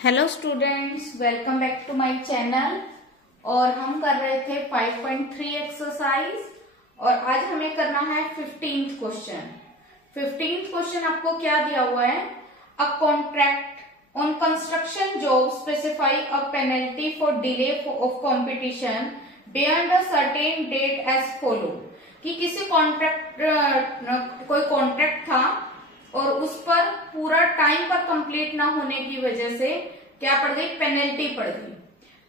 Hello students, welcome back to my channel. और हम कर रहे थे 5.3 एक्सरसाइज और आज हमें करना है 15th क्वेश्चन। 15th क्वेश्चन आपको क्या दिया हुआ है? A contract on construction job specify a penalty for delay of competition beyond a certain date as follow. कि किसी कोई कॉन्ट्रैक्ट था और उस पर पूरा टाइम पर कंप्लीट ना होने की वजह से क्या पड़ गई? पेनल्टी पड़ गई।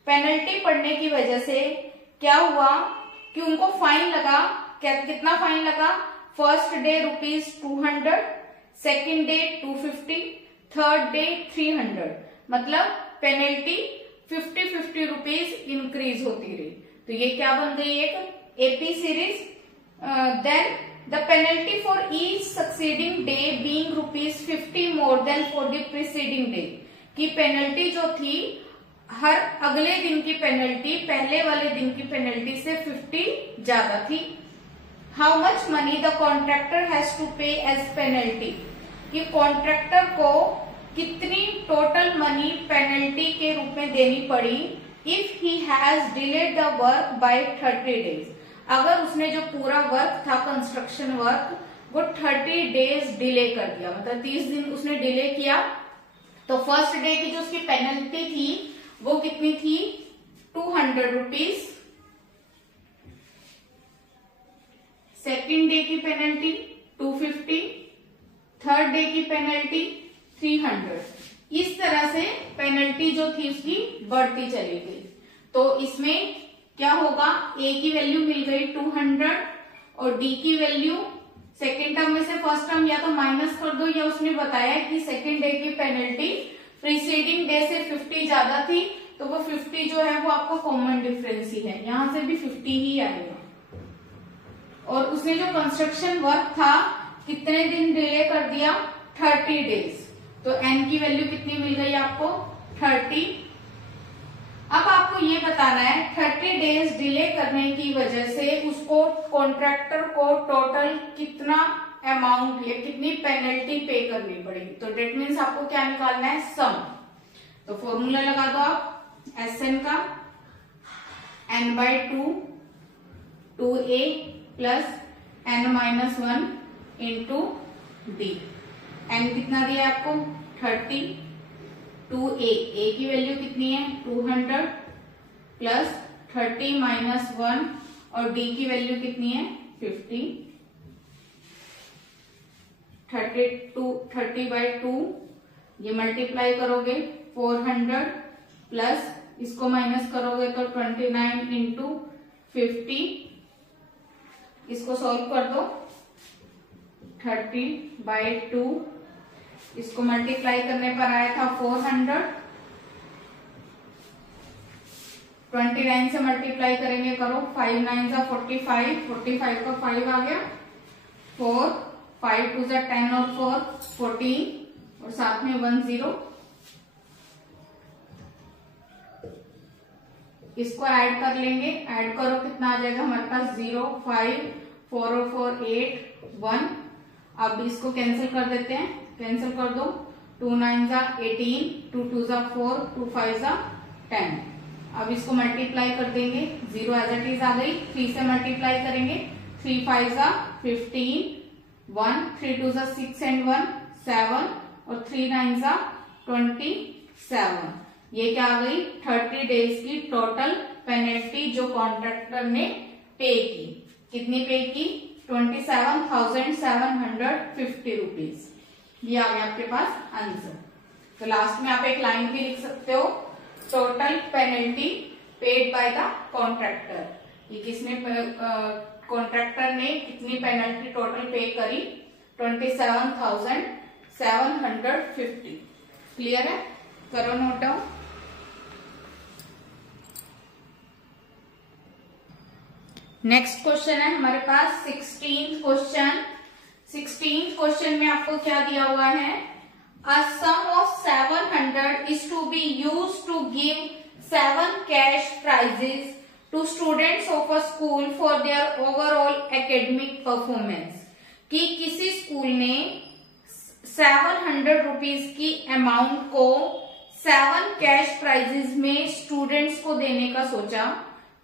पेनल्टी पड़ने की वजह से क्या हुआ कि उनको फाइन लगा। कितना फाइन लगा? First day ₹200, second day 250, third day 300। मतलब पेनल्टी 50-50 रुपीज इंक्रीज होती रही। तो ये क्या बन गई? एक AP series. Then the penalty for each succeeding day being ₹50 more than for the preceding day। की पेनल्टी जो थी, हर अगले दिन की पेनल्टी पहले वाले दिन की पेनल्टी से 50 ज्यादा थी। How much money the contractor has to pay as penalty. कि कॉन्ट्रैक्टर को कितनी टोटल मनी पेनल्टी के रूप में देनी पड़ी if he has delayed the work by 30 days. अगर उसने जो पूरा वर्क था, कंस्ट्रक्शन वर्क, वो 30 डेज डिले कर दिया, मतलब 30 दिन उसने डिले किया। तो फर्स्ट डे की जो उसकी पेनल्टी थी वो कितनी थी? 200 रुपीज। सेकेंड डे की पेनल्टी 250, थर्ड डे की पेनल्टी 300। इस तरह से पेनल्टी जो थी उसकी बढ़ती चली गई। तो इसमें क्या होगा? ए की वैल्यू मिल गई 200 और डी की वैल्यू सेकेंड टर्म में से फर्स्ट टर्म या तो माइनस कर दो, या उसने बताया कि सेकेंड डे की पेनल्टी प्रीसीडिंग डे से 50 ज्यादा थी, तो वो 50 जो है वो आपको कॉमन डिफरेंस ही है, यहां से भी 50 ही आएगा। और उसने जो कंस्ट्रक्शन वर्क था कितने दिन डिले कर दिया? 30 डेज। तो एन की वैल्यू कितनी मिल गई आपको? 30। अब आपको ये बताना है 30 डेज डिले करने की वजह से उसको कॉन्ट्रैक्टर को टोटल कितना अमाउंट या कितनी पेनल्टी पे करनी पड़ेगी। तो डेट मीन्स आपको क्या निकालना है? सम। तो फॉर्मूला लगा दो आप एस एन का, n/2 2a plus n-1 into D. N कितना दिया आपको? 30। 2a, a की वैल्यू कितनी है? 200 प्लस 30 माइनस 1 और d की वैल्यू कितनी है? 50। 30/2 ये मल्टीप्लाई करोगे 400 प्लस इसको माइनस करोगे तो 29 इंटू 50। इसको सॉल्व कर दो। 30/2 इसको मल्टीप्लाई करने पर आया था 400, 29 से मल्टीप्लाई करेंगे, करो 5 9 जा 45, 45 का 5 आ गया, 4 5 2 जा 10 और 4 14 और साथ में 1 0। इसको ऐड कर लेंगे, ऐड करो कितना आ जाएगा हमारे पास? 0 5 4 और 4 8 1। अब इसको कैंसिल कर देते हैं, कैंसिल कर दो। 2 9 जा 18, 2 2 जा 4, 2 5 जा 10। अब इसको मल्टीप्लाई कर देंगे, 0 एज इट इज आ गई। 3 से मल्टीप्लाई करेंगे, 3 5 जा 15, 1 3 2 जा 6 एंड 1 7 और 3 9 जा 27। ये क्या आ गई? 30 डेज की टोटल पेनल्टी जो कॉन्ट्रैक्टर ने पे की। कितनी पे की? 27,750 रुपीज। ये आ गया आपके पास आंसर। तो लास्ट में आप एक लाइन भी लिख सकते हो, total penalty paid by the contractor. ये किसने, कॉन्ट्रैक्टर ने कितनी पेनल्टी टोटल पे करी? 27,750। क्लियर है? करो नोट डाउन। नेक्स्ट क्वेश्चन है हमारे पास 16th क्वेश्चन। 16th क्वेश्चन में आपको क्या दिया हुआ है? A sum of 700 is to be used to give 7 cash prizes to students of a school for their overall academic performance। कि किसी स्कूल ने 700 रुपीज की अमाउंट को 7 कैश प्राइजेस में स्टूडेंट्स को देने का सोचा।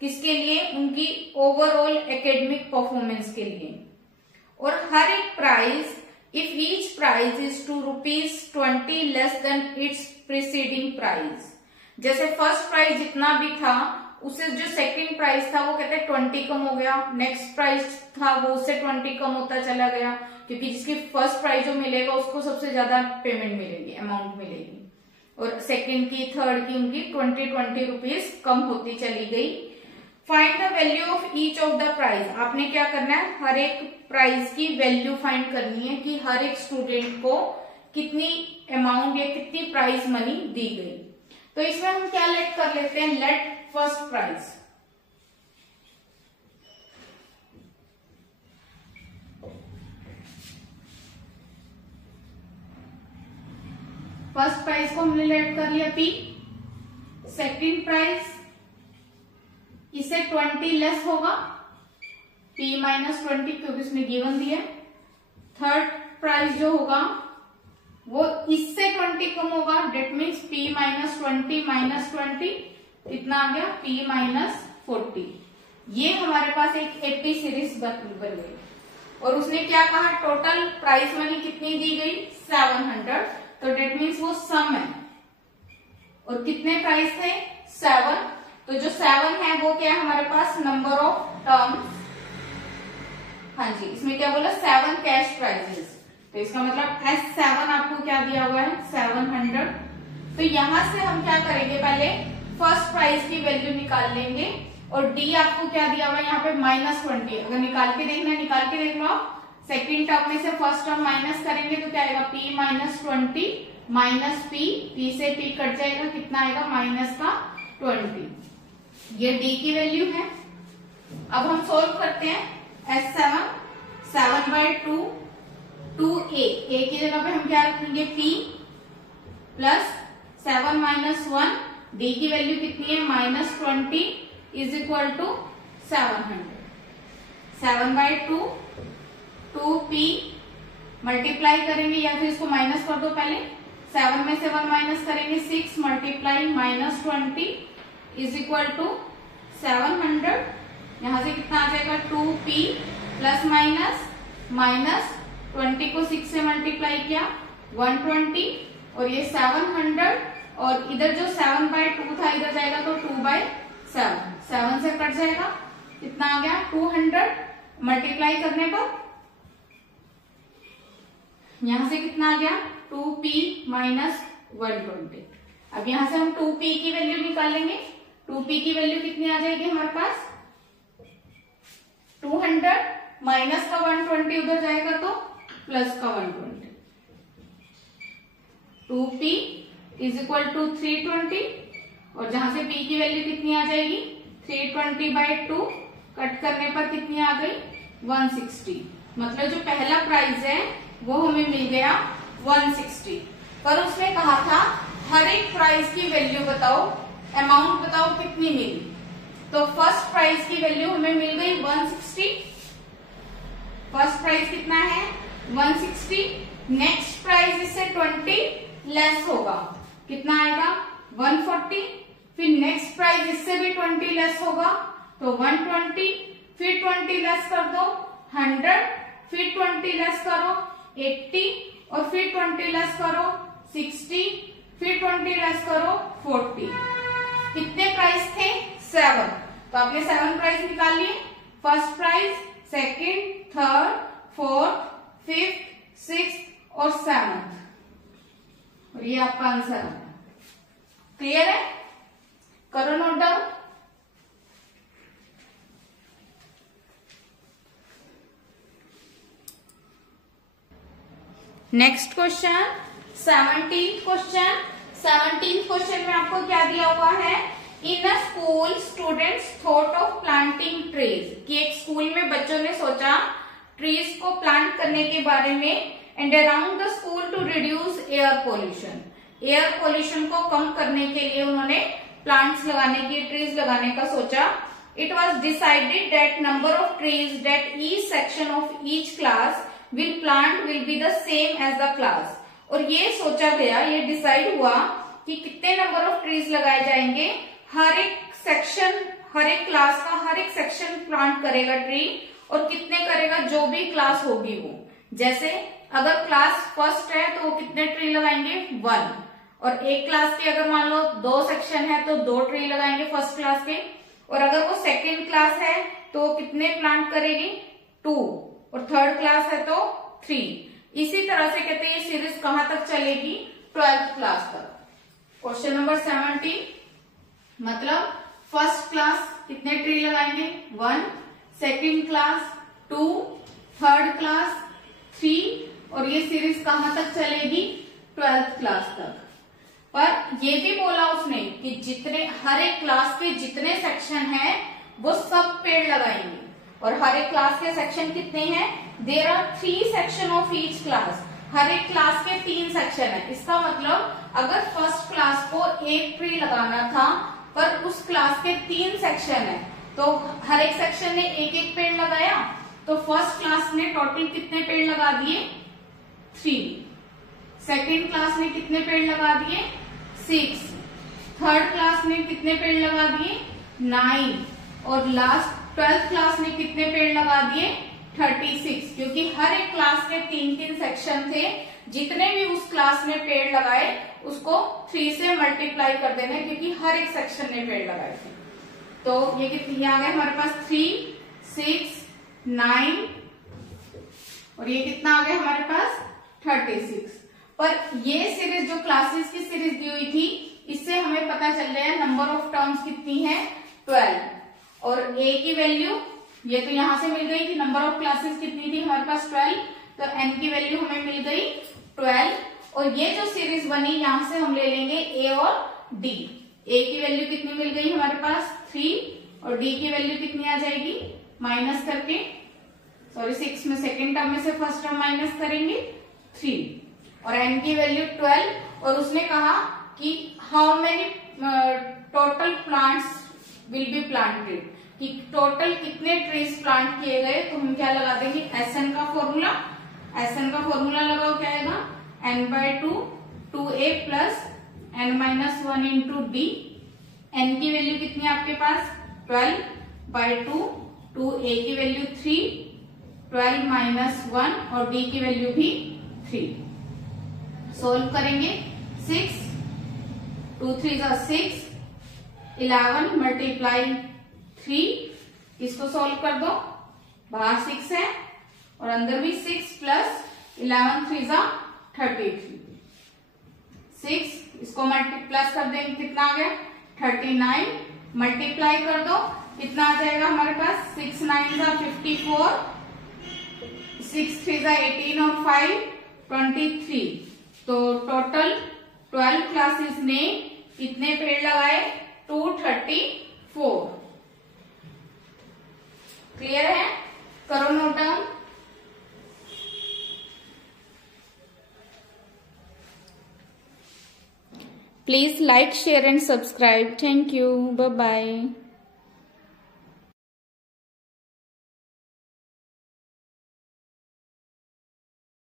किसके लिए? उनकी ओवरऑल एकेडमिक परफॉर्मेंस के लिए। और हर एक prize, if each prize is ₹20 less than its preceding prize, जैसे फर्स्ट प्राइज जितना भी था उससे जो सेकंड प्राइज था वो कहते हैं 20 कम हो गया, नेक्स्ट प्राइज था वो उससे 20 कम होता चला गया, क्योंकि जिसकी फर्स्ट प्राइज जो मिलेगा उसको सबसे ज्यादा पेमेंट मिलेगी, अमाउंट मिलेगी, और सेकंड की, थर्ड की उनकी 20 रुपीज कम होती चली गई। Find the value of each of the prize. आपने क्या करना है? हर एक प्राइज की वैल्यू फाइंड करनी है कि हर एक स्टूडेंट को कितनी अमाउंट या कितनी प्राइज मनी दी गई। तो इसमें हम क्या लेट कर लेते हैं? Let first prize. First prize को हमने लेट कर लिया P। सेकंड प्राइज इससे 20 लेस होगा, P माइनस 20, क्योंकि इसने गिवन दिया। थर्ड प्राइस जो होगा वो इससे 20 कम होगा, डेट मीन्स P माइनस 20 कितना आ गया? P minus 40। ये हमारे पास एक AP सीरीज बन गई। और उसने क्या कहा? टोटल प्राइस मनी कितनी दी गई? 700। तो डेट मीन्स वो सम है। और कितने प्राइस थे? 7। तो जो 7 है वो क्या है हमारे पास? Number of terms. हाँ जी, इसमें क्या बोला? 7 कैश प्राइजेस। तो इसका मतलब S7 आपको क्या दिया हुआ है? 700। तो यहां से हम क्या करेंगे? पहले फर्स्ट प्राइस की वैल्यू निकाल लेंगे। और D आपको क्या दिया हुआ है यहाँ पे? -20। अगर निकाल के देखना है, निकाल के देख लो आप। सेकेंड टर्म में से फर्स्ट टर्म माइनस करेंगे तो क्या आएगा? P माइनस 20 माइनस P से P कट जाएगा, कितना आएगा? माइनस का 20। ये D की वैल्यू है। अब हम सोल्व करते हैं। S7 7/2 2A, A की जगह पे हम क्या रखेंगे? P प्लस 7 माइनस 1, D की वैल्यू कितनी है? -20 is equal to 700। 7/2 2P multiply करेंगे या फिर इसको माइनस कर दो पहले। 7 में से 1 माइनस करेंगे, 6 मल्टीप्लाई -20 इज इक्वल टू 700। यहां से कितना आ जाएगा? 2P प्लस माइनस 20 को 6 से मल्टीप्लाई किया 120, और ये 700, और इधर जो 7/2 था इधर जाएगा तो 2/7, 7 से कट जाएगा, कितना आ गया? 200। मल्टीप्लाई करने पर यहां से कितना आ गया? 2P minus 120। अब यहां से हम 2P की वैल्यू निकालेंगे। 2P की वैल्यू कितनी आ जाएगी हमारे पास? 200 माइनस का 120 उधर जाएगा तो प्लस का 120। 2P इज इक्वल टू 320, और जहां से P की वैल्यू कितनी आ जाएगी? 320/2 कट करने पर कितनी आ गई? 160। मतलब जो पहला प्राइस है वो हमें मिल गया 160। पर उसने कहा था हर एक प्राइस की वैल्यू बताओ, अमाउंट बताओ कितनी मिली। तो फर्स्ट प्राइस की वैल्यू हमें मिल गई 160। फर्स्ट प्राइस कितना है? 160। नेक्स्ट प्राइस इससे 20 लेस होगा, कितना आएगा? 140। फिर नेक्स्ट प्राइस इससे भी 20 लेस होगा तो 120, फिर 20 लेस कर दो 100, फिर 20 लेस करो 80, और फिर 20 लेस करो 60, फिर 20 लेस करो 40। कितने प्राइस थे? 7। तो आपने 7 प्राइस निकाल लिए। First price, second, third, fourth, fifth, sixth और 7th, और ये आपका आंसर है। क्लियर है? करो note down. Next question 17th question. 17th question में आपको क्या दिया हुआ है? In a school students thought of planting trees, कि एक स्कूल में बच्चों ने सोचा ट्रीज को प्लांट करने के बारे में, and around the school to reduce air pollution. Air pollution को कम करने के लिए उन्होंने प्लांट्स लगाने की, ट्रीज लगाने का सोचा। It was decided that number of trees that each section of each class will plant will be the same as the class. और ये सोचा गया, ये डिसाइड हुआ कि कितने नंबर ऑफ ट्रीज लगाए जाएंगे, हर एक सेक्शन, हर एक क्लास का हर एक सेक्शन प्लांट करेगा ट्री, और कितने करेगा जो भी क्लास होगी वो। जैसे अगर क्लास फर्स्ट है तो वो कितने ट्री लगाएंगे, 1, और एक क्लास के अगर मान लो 2 सेक्शन है तो 2 ट्री लगाएंगे फर्स्ट क्लास के, और अगर वो सेकेंड क्लास है तो कितने प्लांट करेगी, 2, और थर्ड क्लास है तो 3। इसी तरह से कहते हैं ये सीरीज कहां तक चलेगी, 12th क्लास तक। क्वेश्चन नंबर 17, मतलब फर्स्ट क्लास कितने ट्री लगाएंगे, 1, सेकेंड क्लास 2, थर्ड क्लास 3, और ये सीरीज कहां तक चलेगी, 12th क्लास तक। पर ये भी बोला उसने कि जितने हर एक क्लास के जितने सेक्शन हैं वो सब पेड़ लगाएंगे, और हर एक क्लास के सेक्शन कितने हैं, there are 3 section of each class, हर एक क्लास के 3 सेक्शन है। इसका मतलब अगर फर्स्ट क्लास को 1 ट्री लगाना था पर उस क्लास के 3 सेक्शन है तो हर एक सेक्शन ने 1-1 पेड़ लगाया, तो फर्स्ट क्लास ने टोटल कितने पेड़ लगा दिए, 3, सेकेंड क्लास ने कितने पेड़ लगा दिए, 6, थर्ड क्लास ने कितने पेड़ लगा दिए, 9, और लास्ट 12th क्लास ने कितने पेड़ लगा दिए, 36, क्योंकि हर एक क्लास के 3-3 सेक्शन थे, जितने भी उस क्लास में पेड़ लगाए उसको 3 से मल्टीप्लाई कर देना, क्योंकि हर एक सेक्शन ने पेड़ लगाए थे। तो ये कितनी आ गए हमारे पास, 3, 6, 9, और ये कितना आ गया हमारे पास, 36। पर ये सीरीज जो क्लासेस की सीरीज दी हुई थी, इससे हमें पता चल रहा है नंबर ऑफ टर्म्स कितनी है, 12, और a की वैल्यू ये तो यहां से मिल गई कि नंबर ऑफ क्लासेस कितनी थी हमारे पास, 12, तो n की वैल्यू हमें मिल गई 12, और ये जो सीरीज बनी यहां से हम ले लेंगे a और d। a की वैल्यू कितनी मिल गई हमारे पास, 3, और d की वैल्यू कितनी आ जाएगी, माइनस करके, सॉरी 6 में सेकेंड टर्म में से फर्स्ट टर्म माइनस करेंगे, 3, और n की वैल्यू 12, और उसने कहा कि how many total plants will be planted, कि टोटल कितने ट्रीज प्लांट किए गए, तो हम क्या लगा देंगे, SN का फॉर्मूला, SN का फॉर्मूला लगाओ, क्या आएगा, n/2 2a plus n-1 into d। n की वैल्यू कितनी है आपके पास, 12/2, 2a की वैल्यू 3, 12 - 1, और d की वैल्यू भी 3। सोल्व करेंगे, 6, 2 3 6, 11 मल्टीप्लाई 3, इसको सोल्व कर दो, बाहर 6 है और अंदर भी 6 प्लस 11 3 33, 6, इसको मल्टीप्लाई कर देंगे, कितना आ गया, 39, मल्टीप्लाई कर दो, कितना आ जाएगा हमारे पास, 6 9 54, 6 3 18, और 5 23। तो टोटल 12 क्लासेस ने कितने पेड़ लगाए, 234। क्लियर है, करो note down. Please like, share and subscribe. Thank you, bye bye.